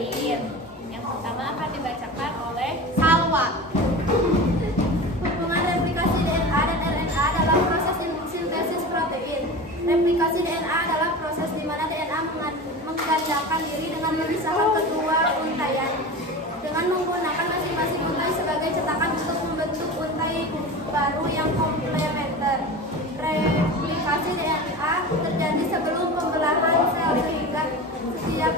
protein. Yang pertama akan dibacakan oleh Salwa. Hubungan replikasi DNA dan RNA dalam proses sintesis protein. Replikasi DNA adalah proses di mana DNA menggandakan diri dengan memisahkan kedua untaian dengan menggunakan masing-masing untai sebagai cetakan untuk membentuk untai baru yang komplementer. Replikasi DNA terjadi sebelum pembelahan sel sehingga setiap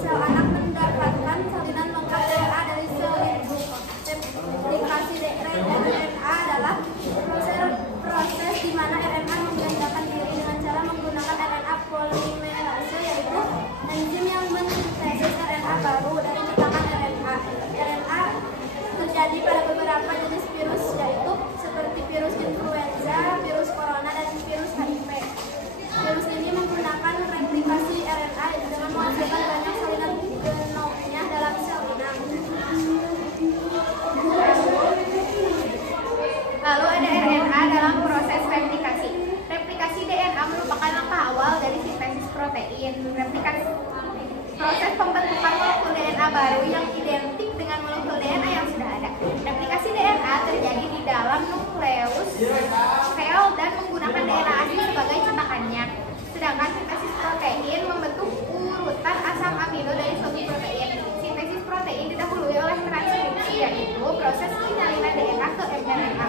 sel anak mendapatkan salinan lengkap DNA dari sel induk. Replikasi RNA adalah proses di mana RNA menggandakan diri dengan cara menggunakan RNA polimerase, yaitu enzim yang mensintesis RNA baru dari cetakan RNA. RNA terjadi pada beberapa jenis virus, yaitu seperti virus influenza, virus corona, dan virus HIV. Virus ini menggunakan replikasi RNA dengan menghasilkan banyak salinan genomnya dalam sel inang. Lalu ada RNA dalam proses replikasi. Replikasi DNA merupakan langkah awal dari sintesis protein. Replikasi proses pembentukan molekul DNA baru yang identik dengan molekul DNA yang sudah ada. Replikasi DNA terjadi di dalam nukleus sel dan menggunakan DNA asli sebagai cetakannya. Sedangkan sintesis protein membentuk urutan asam amino dari suatu protein. Sintesis protein didahului oleh transkripsi, yaitu proses penyalinan DNA ke mRNA.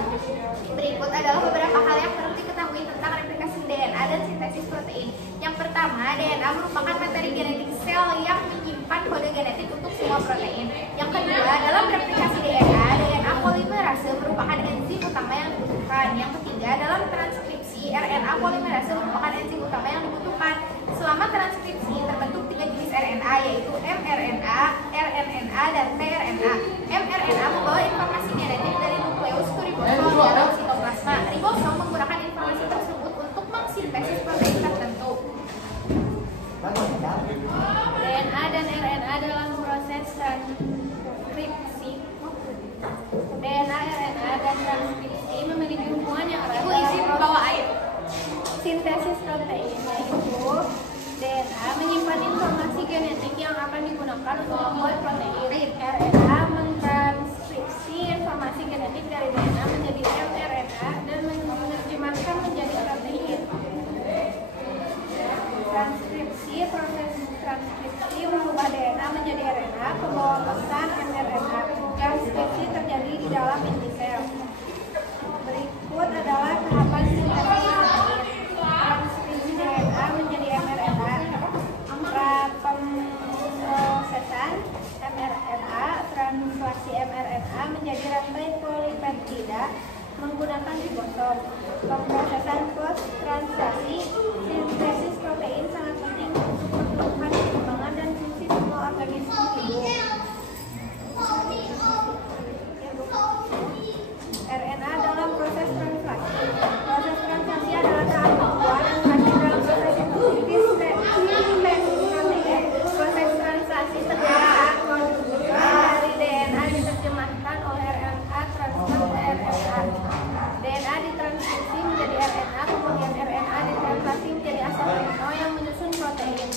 Berikut adalah beberapa hal yang perlu diketahui tentang replikasi DNA dan sintesis protein. Yang pertama, DNA merupakan materi genetik sel yang menyimpan kode genetik untuk semua protein. Yang kedua, dalam replikasi DNA polimerase merupakan enzim utama yang dibutuhkan. Yang ketiga, dalam transkripsi, RNA polimerase merupakan enzim utama yang dibutuhkan. Selama transkripsi terbentuk 3 jenis RNA, yaitu mRNA, rNNA, dan tRNA. mRNA membawa informasi genetik dari nukleus ke ribosom dalam sitoplasma. Ribosom menggunakan informasi tersebut untuk mengsintesis protein tertentu. DNA dan RNA dalam proses transkripsi. DNA, RNA, dan transkripsi memiliki hubungan yang erat dalam bawa air. Sintesis protein, yaitu DNA menyimpan informasi genetik yang akan digunakan untuk membuat protein. RNA mentranskripsi informasi genetik dari DNA menjadi mRNA dan menerjemahkan menjadi protein. Transkripsi, proses transkripsi mengubah DNA menjadi RNA, pembawa pesan mRNA. Transkripsi terjadi di dalam inti sel. Berikut adalah tahapan sintesis protein. Transkripsi DNA menjadi mRNA, pemrosesan mRNA, translasi mRNA menjadi rantai polipeptida menggunakan ribosom. Pemrosesan post translasi sintesis protein sangat penting untuk pertumbuhan, perkembangan, dan fungsi semua organisme hidup. RNA dalam proses translasi. Proses translasi adalah tahap kedua dan terakhir dalam proses sintesis protein. Proses translasi terjadi saat molekul dari DNA diterjemahkan oleh RNA transfer ke RNA. DNA ditranskripsi menjadi RNA, kemudian RNA ditranslasi menjadi asam amino yang menyusun protein.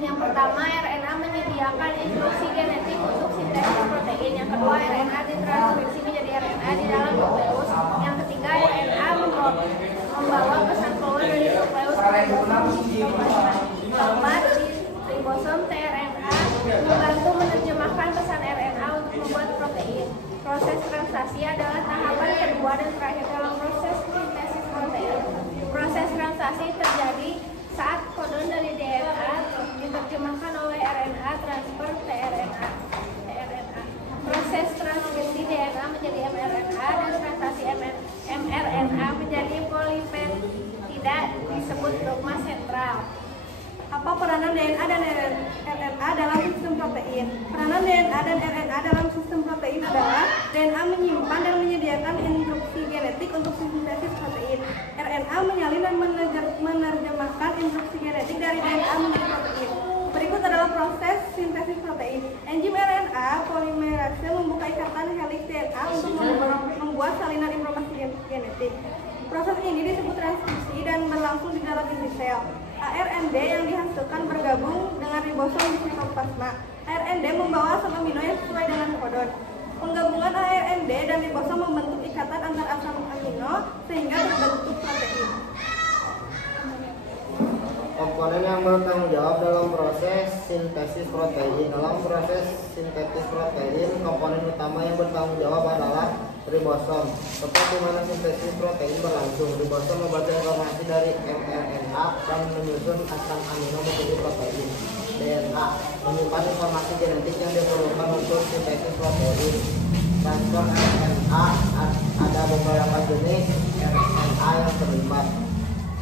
Yang pertama, RNA menyediakan instruksi genetik untuk sintesis protein. Yang kedua, RNA ditranskripsi menjadi RNA di dalam nukleus. Yang ketiga, RNA membawa pesan keluar dari nukleus ke ribosom sitoplasma. Keempat, di ribosom tRNA membantu menerjemahkan pesan RNA untuk membuat protein. Proses translasi adalah tahapan kedua dan terakhir dalam proses sintesis protein. Proses translasi terjadi saat kodon dari DNA diterjemahkan oleh RNA transfer tRNA. Proses transkripsi DNA menjadi mRNA dan translasi mRNA menjadi polipeptida disebut dogma sentral. Apa peranan DNA dan RNA dalam sistem protein? Peranan DNA dan RNA dalam sistem protein adalah DNA menyimpan dan menyediakan instruksi genetik untuk sintesis protein. RNA menyalin dan menerjemahkan instruksi genetik dari DNA menjadi protein. Berikut adalah proses sintesis protein. Enzim RNA polimerase membuka ikatan heliks DNA untuk membuat salinan informasi genetik. Proses ini disebut transkripsi dan berlangsung di dalam inti sel. ARND yang dihasilkan bergabung dengan ribosom di sitoplasma. ARND membawa asam amino yang sesuai dengan kodon. Penggabungan ARND dan ribosom membentuk ikatan antar asam amino sehingga terbentuk protein. Komponen yang bertanggung jawab dalam proses sintesis protein. Dalam proses sintesis protein, komponen utama yang bertanggung jawab adalah ribosom. Tempat di mana sintesis protein berlangsung. Ribosom membaca informasi dari mRNA dan menyusun asam amino menjadi protein. DNA menyimpan informasi genetik yang diperlukan untuk sintesis protein. Transfer RNA ada beberapa jenis RNA yang terlibat.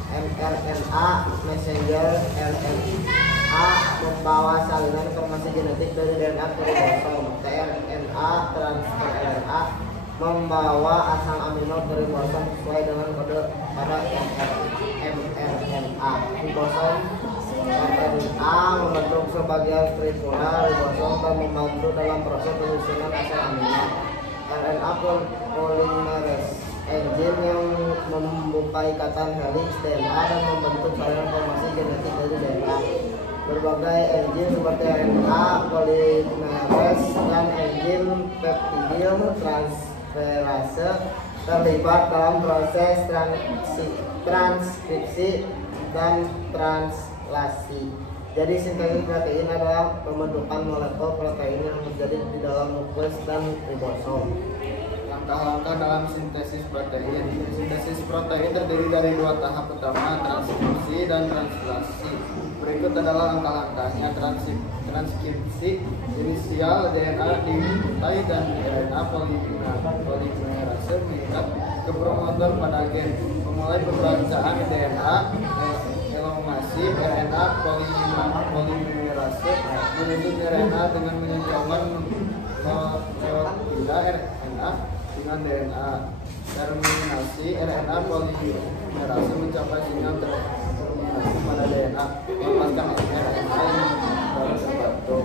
mRNA messenger RNA membawa salinan informasi genetik dari DNA ke ribosom. tRNA transfer RNA membawa asam amino ke ribosom sesuai dengan kode pada mRNA. Ribosom RNA membentuk sebagian struktural ribosom dan membantu dalam proses penyusunan asam amino. RNA polymerase enzim yang membuka ikatan helix DNA dan membentuk salinan informasi genetik dari DNA. Berbagai enzim seperti RNA polymerase dan enzim peptidil transferase terlibat dalam proses transkripsi dan translasi. Jadi sintesis protein adalah pembentukan molekul protein yang terjadi di dalam nukleus dan ribosom. Langkah-langkah dalam sintesis protein. Sintesis protein terdiri dari dua tahap utama, transkripsi dan translasi. Berikut adalah langkah-langkahnya. Transkripsi inisial DNA dimintai dan RNA polimerase mengikat ke promotor pada gen. Memulai pembacaan DNA, elongasi RNA polimerase menuntut RNA dengan menyejauhkan nukleotida RNA dengan DNA. Terminasi RNA polimerase mencapai sinyal terminasi pada DNA, melepaskan RNA yang baru terbentuk.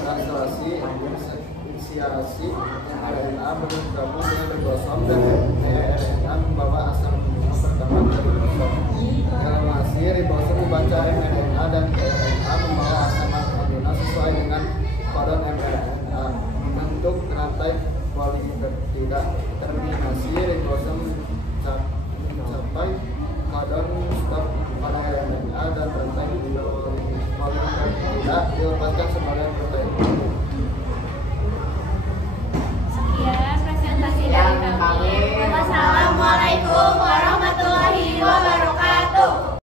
Translasi inisiasi RNA bergabung dengan ribosom dan RNA membawa asam amino pertama ke ribosom. Elongasi ribosom membaca mRNA dan RNA membawa asam amino sesuai dengan kodon mRNA membentuk rantai polipeptida.